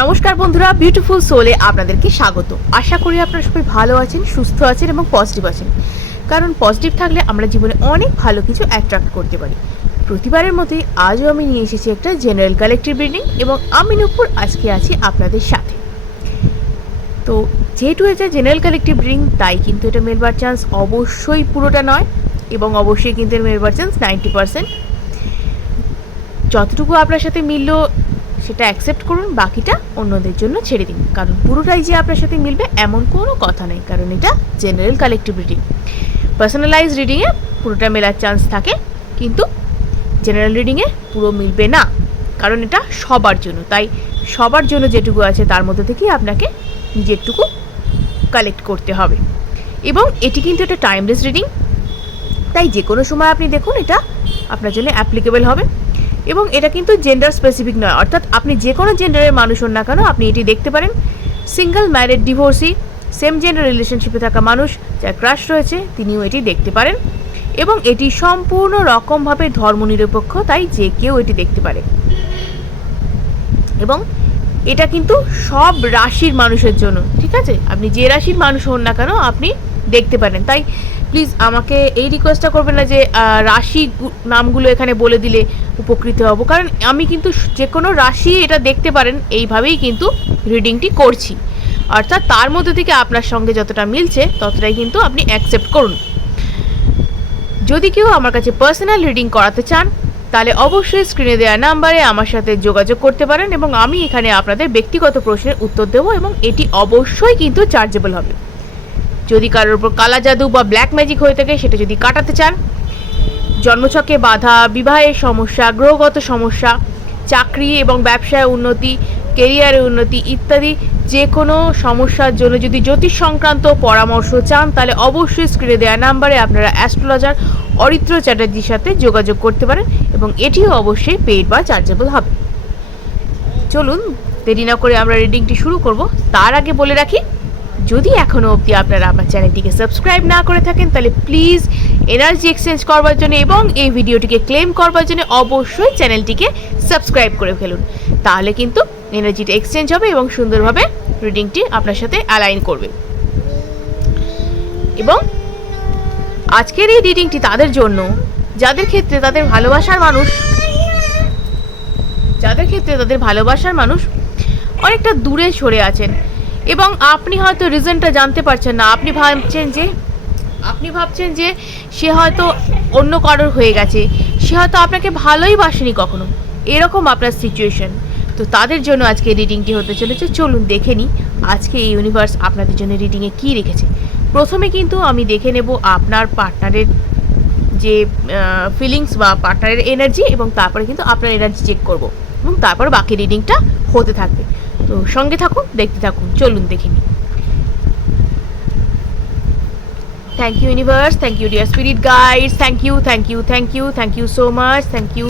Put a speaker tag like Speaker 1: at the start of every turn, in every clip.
Speaker 1: নমস্কার বন্ধুরা বিউটিফুল সোলে আপনাদেরকে স্বাগত। আশা করি আপনারা সবাই ভালো আছেন, সুস্থ আছেন এবং পজিটিভ আছেন। কারণ পজিটিভ থাকলে আমরা জীবনে অনেক ভালো কিছু অ্যাট্রাক্ট করতে পারি। প্রতিবারের মতোই আজও আমি নিয়ে এসেছি একটা জেনারেল কালেক্টিভ রিডিং এবং আমি নূপুর, আজকে আছি আপনাদের সাথে। তো যেহেতু এটা জেনারেল কালেক্টিভ রিডিং তাই কিন্তু এটা মেলবার চান্স অবশ্যই পুরোটা নয় এবং অবশ্যই কিন্তু এর মেলবার চান্স নাইনটি পার্সেন্ট যতটুকু আপনার সাথে মিললো সেটা অ্যাকসেপ্ট করুন, বাকিটা অন্যদের জন্য ছেড়ে দিন। কারণ পুরোটাই যে আপনার সাথে মিলবে এমন কোনো কথা নেই, কারণ এটা জেনারেল কালেকটিভ রিডিং পার্সোনালাইজ রিডিংয়ে পুরোটা মেলার চান্স থাকে, কিন্তু জেনারেল রিডিংয়ে পুরো মিলবে না, কারণ এটা সবার জন্য। তাই সবার জন্য যেটুকু আছে তার মধ্যে থেকেই আপনাকে নিজেরটুকু কালেক্ট করতে হবে। এবং এটি কিন্তু একটা টাইমলেস রিডিং তাই যে কোনো সময় আপনি দেখুন, এটা আপনার জন্য অ্যাপ্লিকেবল হবে। এবং এটা কিন্তু জেন্ডার স্পেসিফিক নয়। অর্থাৎ আপনি যে কোনো জেন্ডারের মানুষ হন না কেন, আপনি এটি দেখতে পারেন। Single married divorcee same gender রিলেশনশিপে থাকা মানুষ, যার ক্রাশ রয়েছে, তিনিও এটি দেখতে পারেন। এবং এটি সম্পূর্ণ রকমভাবে ধর্মনিরপেক্ষ, তাই যে কেউ এটি দেখতে পারে। এবং এটা কিন্তু সব রাশির মানুষের জন্য, ঠিক আছে? আপনি যে রাশির মানুষ হন না কেন, আপনি দেখতে পারেন। তাই প্লিজ আমাকে এই রিকোয়েস্টটা করবেন না যে রাশি নামগুলো এখানে বলে দিলে উপকৃত হব। কারণ আমি কিন্তু যে কোনো রাশি এটা দেখতে পারেন, এইভাবেই কিন্তু রিডিংটি করছি। অর্থাৎ তার মধ্যে থেকে আপনার সঙ্গে যতটা মিলছে, ততটাই কিন্তু আপনি অ্যাকসেপ্ট করুন। যদি কেউ আমার কাছে পার্সোনাল রিডিং করাতে চান, তাহলে অবশ্যই স্ক্রিনে দেওয়া নাম্বারে আমার সাথে যোগাযোগ করতে পারেন এবং আমি এখানে আপনাদের ব্যক্তিগত প্রশ্নের উত্তর দেবো এবং এটি অবশ্যই কিন্তু চার্জেবল হবে। যদি কারোর উপর কালা জাদু বা ব্ল্যাক ম্যাজিক হয়ে থাকে, সেটা যদি কাটাতে চান জন্মছকে বাধা, বিবাহের সমস্যা, গ্রহগত সমস্যা, চাকরি এবং ব্যবসায় উন্নতি কেরিয়ারের উন্নতি ইত্যাদি যে কোনো সমস্যার জন্য যদি জ্যোতিষ সংক্রান্ত পরামর্শ চান, তাহলে অবশ্যই স্ক্রিনে দেওয়া নাম্বারে আপনারা অ্যাস্ট্রোলজার অরিত্র চ্যাটার্জির সাথে যোগাযোগ করতে পারেন এবং এটিও অবশ্যই পেইড বা চার্জেবল হবে। চলুন, দেরি না করে আমরা রিডিংটি শুরু করব। তার আগে বলে রাখি যদি এখনও অবধি আপনারা আমার চ্যানেলটিকে সাবস্ক্রাইব না করে থাকেন, তাহলে প্লিজ এনার্জি এক্সচেঞ্জ করবার জন্য এবং এই ভিডিওটিকে ক্লেম করবার জন্য অবশ্যই চ্যানেলটিকে সাবস্ক্রাইব করে ফেলুন। তাহলে কিন্তু এনার্জিটা এক্সচেঞ্জ হবে এবং সুন্দরভাবে রিডিংটি আপনার সাথে অ্যালাইন করবে। এবং আজকের এই রিডিংটি তাদের জন্য, যাদের ক্ষেত্রে তাদের ভালোবাসার মানুষ, যাদের ক্ষেত্রে তাদের ভালোবাসার মানুষ অনেকটা দূরে সরে আছেন। এবং আপনি হয়তো রিজনটা জানতে পারছেন না। আপনি ভাবছেন যে, আপনি ভাবছেন যে সে হয়তো অন্য কারোর হয়ে গেছে। সে হয়তো আপনাকে ভালোই বাসেনি কখনো। এরকম আপনার সিচুয়েশন তো তাদের জন্য আজকে রিডিংটি হতে চলেছে। চলুন দেখে নিই আজকে এই ইউনিভার্স আপনাদের জন্য রিডিংয়ে কী রেখেছে। প্রথমে কিন্তু আমি দেখে নেব আপনার পার্টনারের যে ফিলিংস বা পার্টনারের এনার্জি এবং তারপরে কিন্তু আপনার এনার্জি চেক করব। এবং তারপর বাকি রিডিংটা হতে থাকবে। তো সঙ্গে থাকুন দেখতে থাকুন চলুন দেখে নিই thank you universe thank you dear spirit guides thank you thank you thank you thank you so much thank you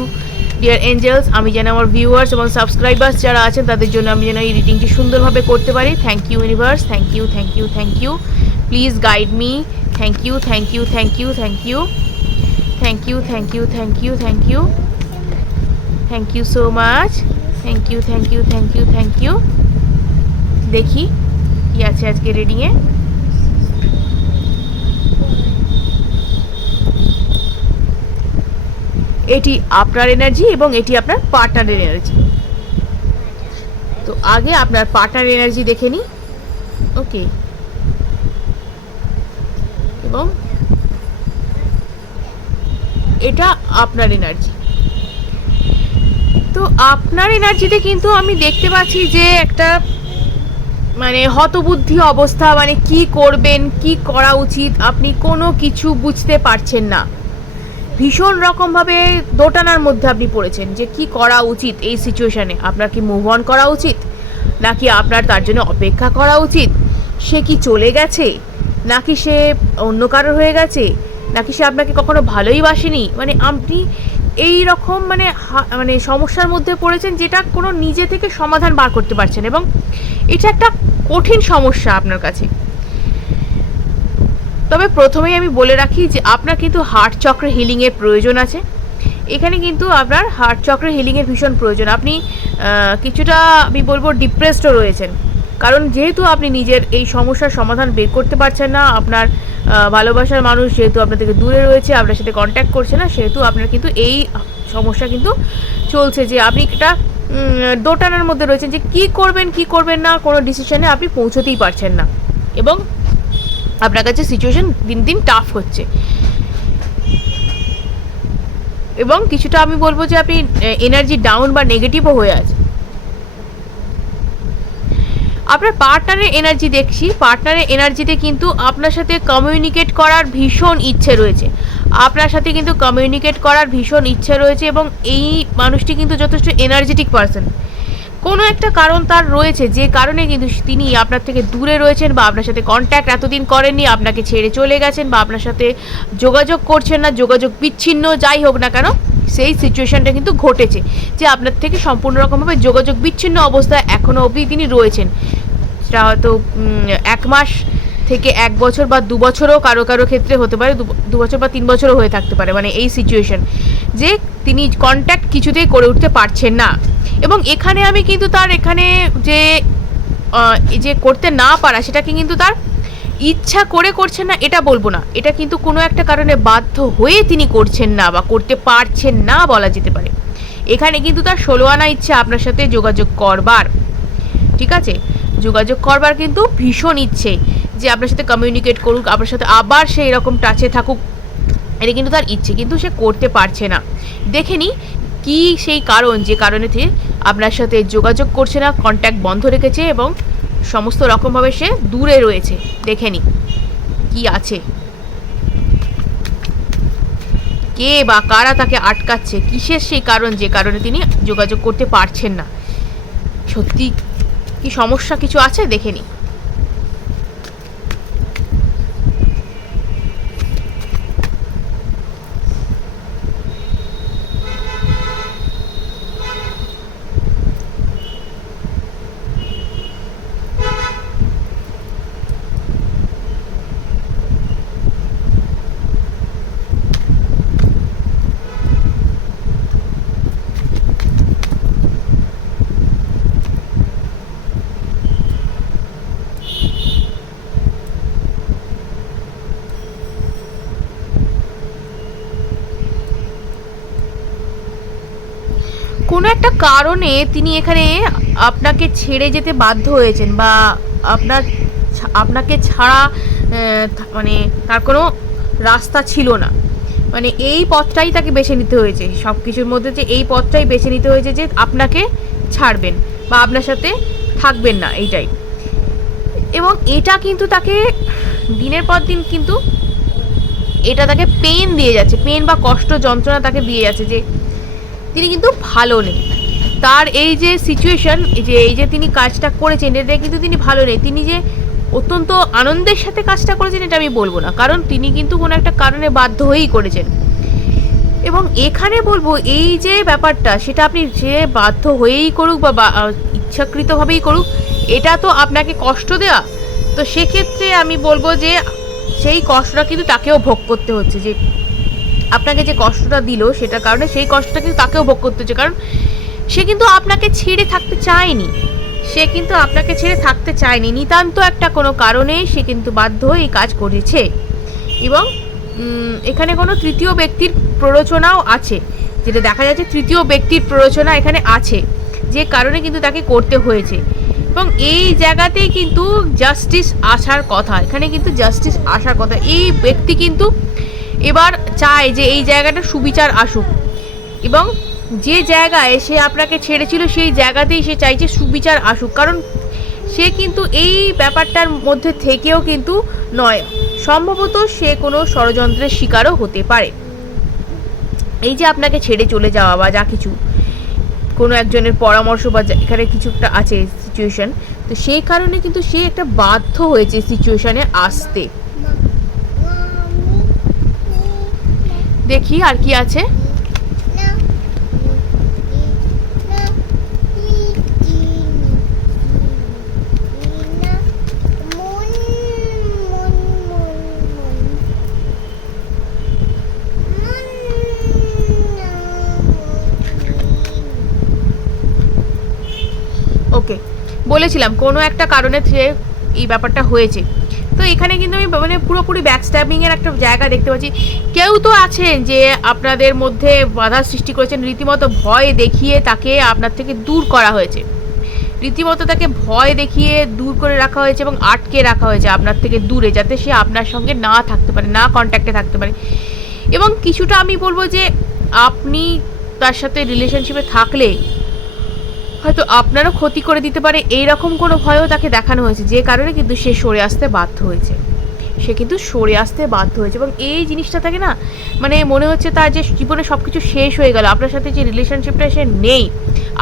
Speaker 1: dear angels আমি যেন আমার ভিউয়ার্স এবং সাবস্ক্রাইবার্স যারা আছেন তাদের জন্য আমি যেন এই রিডিংটি সুন্দরভাবে করতে পারি thank you universe thank you thank you thank you please guide me thank you thank you thank you thank you thank you thank you thank you thank you thank you so much thank you thank you thank you thank you দেখি কি আছে আজকে রিডিংয়ে এটি আপনার energy এবং এটি আপনার পার্টনারের এনার্জি তো আগে আপনার পার্টনার এনার্জি দেখে নিই। ওকে এবং এটা আপনার এনার্জি আপনার এনার্জিতে কিন্তু আমি দেখতে পাচ্ছি যে একটা মানে হতবুদ্ধি অবস্থা মানে কি করবেন, কি করা উচিত, আপনি কোনো কিছু বুঝতে পারছেন না। ভীষণ রকমভাবে দোটানার মধ্যে আপনি পড়েছেন যে কি করা উচিত এই সিচুয়েশনে আপনার কি মুভ অন করা উচিত? নাকি আপনার তার জন্য অপেক্ষা করা উচিত? সে কি চলে গেছে? নাকি সে অন্য কারোর হয়ে গেছে? নাকি সে আপনাকে কখনো ভালোই বাসেনি? মানে আপনি এই রকম মানে মানে সমস্যার মধ্যে পড়েছেন যেটা কোনো নিজে থেকে সমাধান বার করতে পারছেন এবং এটা একটা কঠিন সমস্যা আপনার কাছে। তবে প্রথমেই আমি বলে রাখি যে আপনার কিন্তু হার্ট চক্র হিলিংয়ের প্রয়োজন আছে। এখানে কিন্তু আপনার হার্ট চক্রের হিলিংয়ের ভীষণ প্রয়োজন। আপনি কিছুটা আমি বলব ডিপ্রেসডও রয়েছেন। কারণ যেহেতু আপনি নিজের এই সমস্যার সমাধান বের করতে পারছেন না, আপনার ভালোবাসার মানুষ যেহেতু আপনার থেকে দূরে রয়েছে, আপনার সাথে কন্ট্যাক্ট করছে না, সেহেতু আপনার কিন্তু এই সমস্যা কিন্তু চলছে যে আপনি একটা দোটানার মধ্যে রয়েছেন যে কি করবেন কি করবেন না, কোনো ডিসিশনে আপনি পৌঁছতেই পারছেন না। এবং আপনার কাছে সিচুয়েশন দিন দিন টাফ হচ্ছে। এবং কিছুটা আমি বলব যে আপনি এনার্জি ডাউন বা নেগেটিভও হয়ে আছে আপনার পার্টনারের এনার্জি দেখছি। পার্টনারের এনার্জিতে কিন্তু আপনার সাথে কমিউনিকেট করার ভীষণ ইচ্ছে রয়েছে। আপনার সাথে কিন্তু কমিউনিকেট করার ভীষণ ইচ্ছে রয়েছে এবং এই মানুষটি কিন্তু যথেষ্ট এনার্জেটিক পার্সন কোনো একটা কারণ তার রয়েছে, যে কারণে কিন্তু তিনি আপনার থেকে দূরে রয়েছেন বা আপনার সাথে কন্ট্যাক্ট এতদিন করেননি, আপনাকে ছেড়ে চলে গেছেন বা আপনার সাথে যোগাযোগ করছেন না, যোগাযোগ বিচ্ছিন্ন, যাই হোক না কেন, সেই সিচুয়েশনটা কিন্তু ঘটেছে। যে আপনার থেকে সম্পূর্ণ রকমভাবে যোগাযোগ বিচ্ছিন্ন অবস্থায় এখনও অবধি তিনি রয়েছেন। সেটা হয়তো এক মাস থেকে এক বছর বা দু বছরও কারও কারও ক্ষেত্রে হতে পারে, দু- বছর বা তিন বছরও হয়ে থাকতে পারে মানে এই সিচুয়েশন যে তিনি কন্ট্যাক্ট কিছুতেই করে উঠতে পারছেন না। এবং এখানে আমি কিন্তু তার এখানে যে যে করতে না পারা, সেটাকে কিন্তু তার ইচ্ছা করে করছেন না, এটা বলব না। এটা কিন্তু কোনো একটা কারণে বাধ্য হয়ে তিনি করছেন না বা করতে পারছেন না বলা যেতে পারে। এখানে কিন্তু তার ষোলো আনা ইচ্ছা আপনার সাথে যোগাযোগ করবার। ঠিক আছে? যোগাযোগ করবার কিন্তু ভীষণ ইচ্ছে যে আপনার সাথে কমিউনিকেট করুক, আপনার সাথে আবার সে এরকম টাচে থাকুক, এটা কিন্তু তার ইচ্ছে, কিন্তু সে করতে পারছে না। দেখে নি কি সেই কারণ, যে কারণে আপনার সাথে যোগাযোগ করছে না কন্ট্যাক্ট বন্ধ রেখেছে এবং সমস্ত রকমভাবে সে দূরে রয়েছে। দেখে নি কি আছে। কে বা কারা তাকে আটকাচ্ছে, কিসের সেই কারণ, যে কারণে তিনি যোগাযোগ করতে পারছেন না। সত্যি কি সমস্যা কিছু আছে? দেখে নি কোনো একটা কারণে তিনি এখানে আপনাকে ছেড়ে যেতে বাধ্য হয়েছেন বা আপনার আপনাকে ছাড়া মানে তার কোনো রাস্তা ছিল না। মানে এই পথটাই তাকে বেছে নিতে হয়েছে। সব কিছুর মধ্যে যে এই পথটাই বেছে নিতে হয়েছে যে আপনাকে ছাড়বেন বা আপনার সাথে থাকবেন না, এইটাই। এবং এটা কিন্তু তাকে দিনের পর দিন কিন্তু এটা তাকে পেন দিয়ে যাচ্ছে। পেন বা কষ্ট যন্ত্রণা তাকে দিয়ে যাচ্ছে যে তিনি কিন্তু ভালো নেই। তার এই যে সিচুয়েশন যে, এই যে তিনি কাজটা করেছেন, এটা কিন্তু তিনি ভালো নেই। তিনি যে অত্যন্ত আনন্দের সাথে কাজটা করেছেন, এটা আমি বলব না। কারণ তিনি কিন্তু কোনো একটা কারণে বাধ্য হয়েই করেছেন। এবং এখানে বলব, এই যে ব্যাপারটা, সেটা আপনি যে বাধ্য হয়েই করুক বা ইচ্ছাকৃতভাবেই করুক, এটা তো আপনাকে কষ্ট দেওয়া তো সেক্ষেত্রে আমি বলব যে, সেই কষ্টটা কিন্তু তাকেও ভোগ করতে হচ্ছে যে, আপনাকে যে কষ্টটা দিল, সেটার কারণে সেই কষ্টটা কিন্তু তাকেও ভোগ করতে হচ্ছে। কারণ সে কিন্তু আপনাকে ছেড়ে থাকতে চায়নি। সে কিন্তু আপনাকে ছেড়ে থাকতে চায়নি। নিতান্ত একটা কোনো কারণে সে কিন্তু বাধ্য হয়ে এই কাজ করেছে। এবং এখানে কোনো তৃতীয় ব্যক্তির প্ররোচনাও আছে। যেটা দেখা যাচ্ছে তৃতীয় ব্যক্তির প্ররোচনা এখানে আছে। যে কারণে কিন্তু তাকে করতে হয়েছে। এবং এই জায়গাতেই কিন্তু জাস্টিস আসার কথা। এখানে কিন্তু জাস্টিস আসার কথা। এই ব্যক্তি কিন্তু এবার চায় যে এই জায়গাটা সুবিচার আসুক। এবং যে জায়গায় সে আপনাকে ছেড়েছিল, সেই জায়গাতেই সে চাইছে সুবিচার আসুক। কারণ সে কিন্তু এই ব্যাপারটার মধ্যে থেকেও কিন্তু নয়। সম্ভবত সে কোনো ষড়যন্ত্রের শিকারও হতে পারে। এই যে আপনাকে ছেড়ে চলে যাওয়া বা যা কিছু, কোনো একজনের পরামর্শ বা এখানে কিছু একটা আছে সিচুয়েশন তো সেই কারণে কিন্তু সে একটা বাধ্য হয়েছে সিচুয়েশনে আসতে। দেখি আর কি আছে। বলেছিলাম, কোনো একটা কারণে সে এই ব্যাপারটা হয়েছে। তো এখানে কিন্তু আমি মানে পুরোপুরি ব্যাকস্ট্যাবিং এর একটা জায়গা দেখতে পাচ্ছি। কেউ তো আছেন যে আপনাদের মধ্যে বাধা সৃষ্টি করেছেন, রীতিমতো ভয় দেখিয়ে তাকে আপনার থেকে দূর করা হয়েছে। রীতিমতো তাকে ভয় দেখিয়ে দূর করে রাখা হয়েছে এবং আটকে রাখা হয়েছে আপনার থেকে দূরে, যাতে সে আপনার সঙ্গে না থাকতে পারে, না কন্ট্যাক্টে থাকতে পারে। এবং কিছুটা আমি বলব যে আপনি তার সাথে রিলেশনশিপে থাকলে হয়তো আপনারও ক্ষতি করে দিতে পারে এই রকম কোনো ভয়ও তাকে দেখানো হয়েছে, যে কারণে কিন্তু সে সরে আসতে বাধ্য হয়েছে। সে কিন্তু সরে আসতে বাধ্য হয়েছে এবং এই জিনিসটা থাকে না মানে মনে হচ্ছে তার যে জীবনে সব কিছু শেষ হয়ে গেল, আপনার সাথে যে রিলেশনশিপটা সে নেই,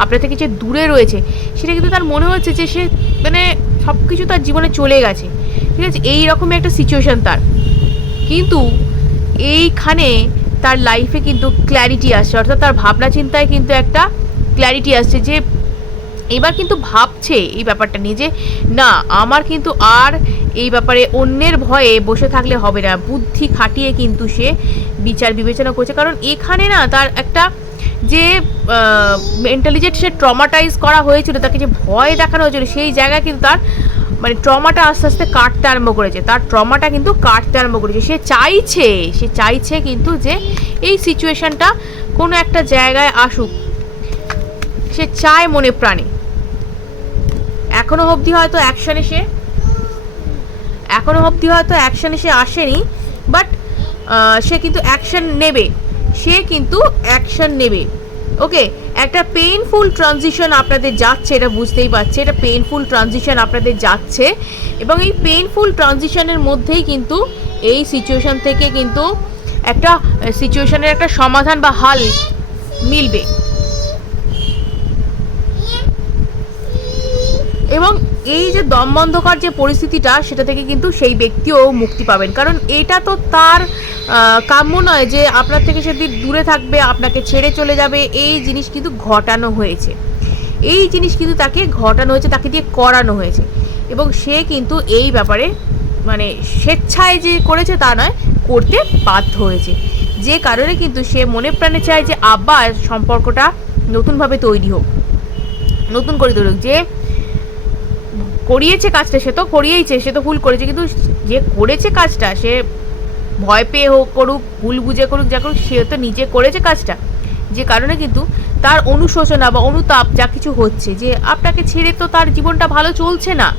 Speaker 1: আপনার থেকে যে দূরে রয়েছে, সেটা কিন্তু তার মনে হচ্ছে যে সে মানে সব কিছু তার জীবনে চলে গেছে। ঠিক আছে? এই রকমই একটা সিচুয়েশান তার। কিন্তু এইখানে তার লাইফে কিন্তু ক্ল্যারিটি আসছে, অর্থাৎ তার ভাবনা চিন্তায় কিন্তু একটা ক্ল্যারিটি আসছে যে এবার কিন্তু ভাবছে এই ব্যাপারটা নিয়ে যে, না, আমার কিন্তু আর এই ব্যাপারে অন্যের ভয়ে বসে থাকলে হবে না। বুদ্ধি খাটিয়ে কিন্তু সে বিচার বিবেচনা করছে। কারণ এখানে না তার একটা যে মেন্টালি যে সে ট্রমাটাইজ করা হয়েছিল, তাকে যে ভয় দেখানো হয়েছিল, সেই জায়গায় কিন্তু তার মানে ট্রমাটা আস্তে আস্তে কাটতে আরম্ভ করেছে। তার ট্রমাটা কিন্তু কাটতে আরম্ভ করেছে। সে চাইছে সে চাইছে কিন্তু যে এই সিচুয়েশনটা কোনো একটা জায়গায় আসুক। সে চায় মনে প্রাণে। এখনও অবধি হয়তো অ্যাকশনে সে এখনও অবধি হয়তো অ্যাকশনে সে আসেনি বাট সে কিন্তু অ্যাকশন নেবে। সে কিন্তু অ্যাকশন নেবে। ওকে একটা পেইনফুল ট্রানজিশন আপনাদের যাচ্ছে, এটা বুঝতেই পারছে, এটা পেইনফুল ট্রানজিশন আপনাদের যাচ্ছে, এবং এই পেইনফুল ট্রানজিশনের মধ্যেই কিন্তু এই সিচুয়েশন থেকে কিন্তু একটা সিচুয়েশনের একটা সমাধান বা হাল মিলবে। এবং এই যে দম বন্ধকর যে পরিস্থিতিটা, সেটা থেকে কিন্তু সেই ব্যক্তিও মুক্তি পাবেন। কারণ এটা তো তার কাম্য নয় যে আপনার থেকে সে দি- দূরে থাকবে, আপনাকে ছেড়ে চলে যাবে। এই জিনিস কিন্তু ঘটানো হয়েছে। এই জিনিস কিন্তু তাকে ঘটানো হয়েছে, তাকে দিয়ে করানো হয়েছে। এবং সে কিন্তু এই ব্যাপারে মানে স্বেচ্ছায় যে করেছে তা নয়, করতে বাধ্য হয়েছে। যে কারণে কিন্তু সে মনে প্রাণে চায় যে আবার সম্পর্কটা নতুনভাবে তৈরি হোক। নতুন করে তৈরি হোক। যে করিয়েছে কাজটা, সে তো করিয়েইছে, সে তো ভুল করেছে, কিন্তু যে করেছে কাজটা, সে ভয় পেয়ে হোক করুক, ভুল বুঝে করুক, যা করুক, সে তো নিজে করেছে কাজটা। যে কারণে কিন্তু তার অনুশোচনা বা অনুতাপ যা কিছু হচ্ছে, যে আপনাকে ছেড়ে তো তার জীবনটা ভালো চলছে না।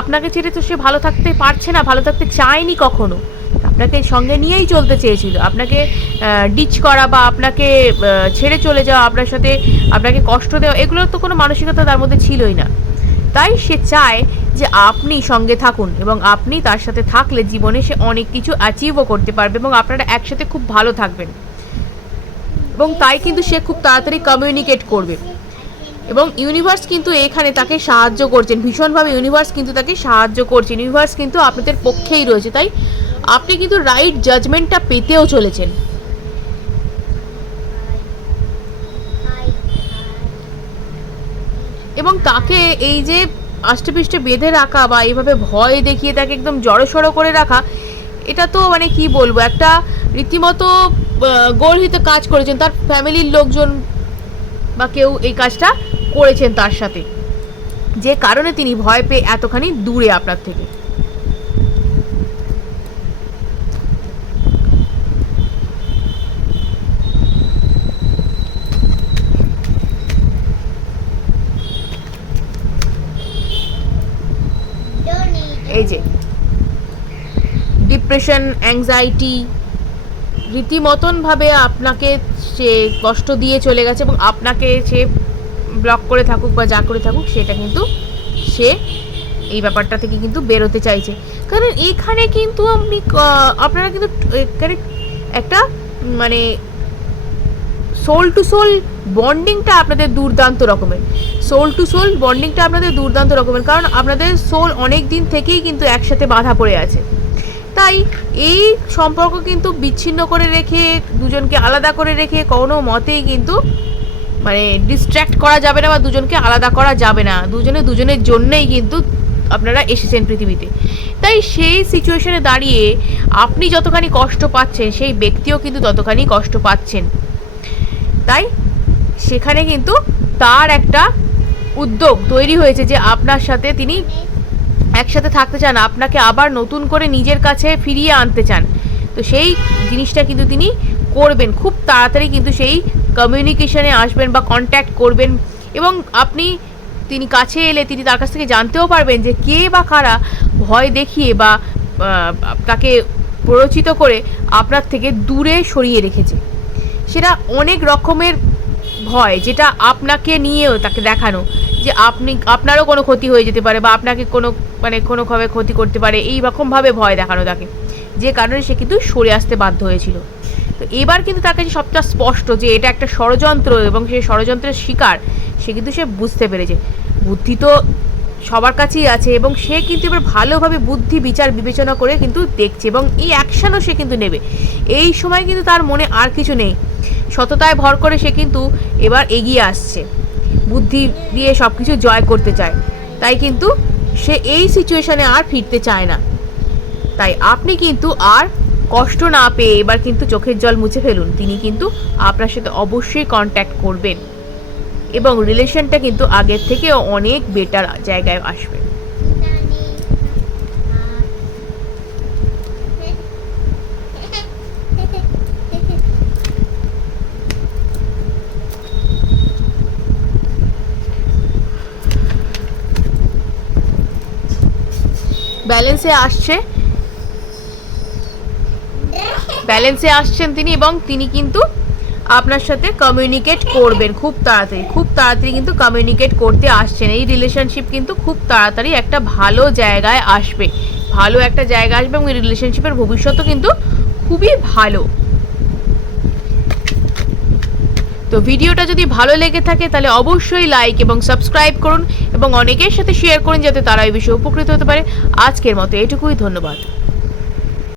Speaker 1: আপনাকে ছেড়ে তো সে ভালো থাকতে পারছে না, ভালো থাকতে চায়নি কখনো। আপনাকে সঙ্গে নিয়েই চলতে চেয়েছিল। আপনাকে ডিচ করা বা আপনাকে ছেড়ে চলে যাওয়া, আপনার সাথে আপনাকে কষ্ট দেওয়া এগুলোর তো কোনো মানসিকতা তার মধ্যে ছিলই না। তাই সে চায় যে আপনি সঙ্গে থাকুন এবং আপনি তার সাথে থাকলে জীবনে সে অনেক কিছু অ্যাচিভও করতে পারবে এবং আপনারা একসাথে খুব ভালো থাকবেন। এবং তাই কিন্তু সে খুব তাড়াতাড়ি কমিউনিকেট করবে। এবং ইউনিভার্স কিন্তু এখানে তাকে সাহায্য করছেন, ভীষণভাবে ইউনিভার্স কিন্তু তাকে সাহায্য করছেন। ইউনিভার্স কিন্তু আপনাদের পক্ষেই রয়েছে, তাই আপনি কিন্তু রাইট জাজমেন্টটা পেতেও চলেছেন। এবং তাকে এই যে আষ্টেপৃষ্টে বেঁধে রাখা বা এইভাবে ভয় দেখিয়ে তাকে একদম জড়সড়ো করে রাখা, এটা তো মানে কি বলব, একটা রীতিমতো গর্হিত কাজ করেছেন তার ফ্যামিলির লোকজন বা কেউ এই কাজটা করেছেন তার সাথে। যে কারণে তিনি ভয় পেয়ে এতখানি দূরে আপনার থেকে। এই যে ডিপ্রেশন অ্যাংজাইটি রীতিমতনভাবে আপনাকে সে কষ্ট দিয়ে চলে গেছে এবং আপনাকে সে ব্লক করে থাকুক বা যা করে থাকুক, সেটা কিন্তু সে এই ব্যাপারটা থেকে কিন্তু বেরোতে চাইছে। কারণ এখানে কিন্তু আপনি আপনারা কিন্তু এখানে একটা মানে সোল টু সোল বন্ডিংটা আপনাদের দুর্দান্ত রকমের। সোল টু সোল বন্ডিংটা আপনাদের দুর্দান্ত রকমের, কারণ আপনাদের সোল অনেক দিন থেকেই কিন্তু একসাথে বাঁধা পড়ে আছে। তাই এই সম্পর্ক কিন্তু বিচ্ছিন্ন করে রেখে, দুজনকে আলাদা করে রেখে কোনো মতেই কিন্তু মানে ডিস্ট্র্যাক্ট করা যাবে না বা দুজনকে আলাদা করা যাবে না। দুজনে দুজনের জন্যই কিন্তু আপনারা এসেছেন পৃথিবীতে। তাই সেই সিচুয়েশনে দাঁড়িয়ে আপনি যতখানি কষ্ট পাচ্ছেন, সেই ব্যক্তিও কিন্তু ততখানি কষ্ট পাচ্ছেন। তাই সেখানে কিন্তু তার একটা উদ্যোগ তৈরি হয়েছে যে আপনার সাথে তিনি একসাথে থাকতে চান, আপনাকে আবার নতুন করে নিজের কাছে ফিরিয়ে আনতে চান। তো সেই জিনিসটা কিন্তু তিনি করবেন। খুব তাড়াতাড়ি কিন্তু সেই কমিউনিকেশনে আসবেন বা কন্ট্যাক্ট করবেন এবং আপনি তিনি কাছে এলে তিনি তার কাছ থেকে জানতেও পারবেন যে কে বা কারা ভয় দেখিয়ে বা তাকে প্ররোচিত করে আপনার থেকে দূরে সরিয়ে রেখেছে। সেটা অনেক রকমের ভয় যেটা আপনাকে নিয়েও তাকে দেখানো, যে আপনি, আপনারও কোনো ক্ষতি হয়ে যেতে পারে বা আপনাকে কোনো মানে কোনোভাবে ক্ষতি করতে পারে, এই রকমভাবে ভয় দেখানো তাকে। যে কারণে সে কিন্তু সরে আসতে বাধ্য হয়েছিল। তো এবার কিন্তু তার কাছে সবটা স্পষ্ট যে এটা একটা ষড়যন্ত্র এবং সেই ষড়যন্ত্রের শিকার, সে কিন্তু সে বুঝতে পেরেছে। বুদ্ধি তো সবার কাছেই আছে এবং সে কিন্তু এবার ভালোভাবে বুদ্ধি, বিচার, বিবেচনা করে কিন্তু দেখছে এবং এই অ্যাকশনও সে কিন্তু নেবে। এই সময় কিন্তু তার মনে আর কিছু নেই। সততায় ভর করে সে কিন্তু এবার এগিয়ে আসছে। বুদ্ধি দিয়ে সব কিছু জয় করতে চায়। তাই কিন্তু সে এই সিচুয়েশানে আর ফিরতে চায় না। তাই আপনি কিন্তু আর কষ্ট না পেয়ে এবার কিন্তু চোখের জল মুছে ফেলুন। তিনি কিন্তু আপনার সাথে অবশ্যই কন্ট্যাক্ট করবেন। এবং রিলেশনটা কিন্তু আগের থেকে অনেক বেটার জায়গায় আসবে। ব্যালেন্সে আসছে। ব্যালেন্সে আসছেন তিনি এবং তিনি কিন্তু আপনার সাথে কমিউনিকেট করবেন। খুব তাড়াতাড়ি খুব তাড়াতাড়ি কিন্তু কমিউনিকেট করতে আসছেন। এই রিলেশনশিপ কিন্তু খুব তাড়াতাড়ি একটা ভালো জায়গায় আসবে। ভালো একটা জায়গা আসবে এবং এই রিলেশনশিপের ভবিষ্যৎও কিন্তু খুবই ভালো। তো ভিডিওটা যদি ভালো লেগে থাকে, তাহলে অবশ্যই লাইক এবং সাবস্ক্রাইব করুন এবং অনেকের সাথে শেয়ার করুন, যাতে তারা এই বিষয়ে উপকৃত হতে পারে। আজকের মতো এটুকুই, ধন্যবাদ।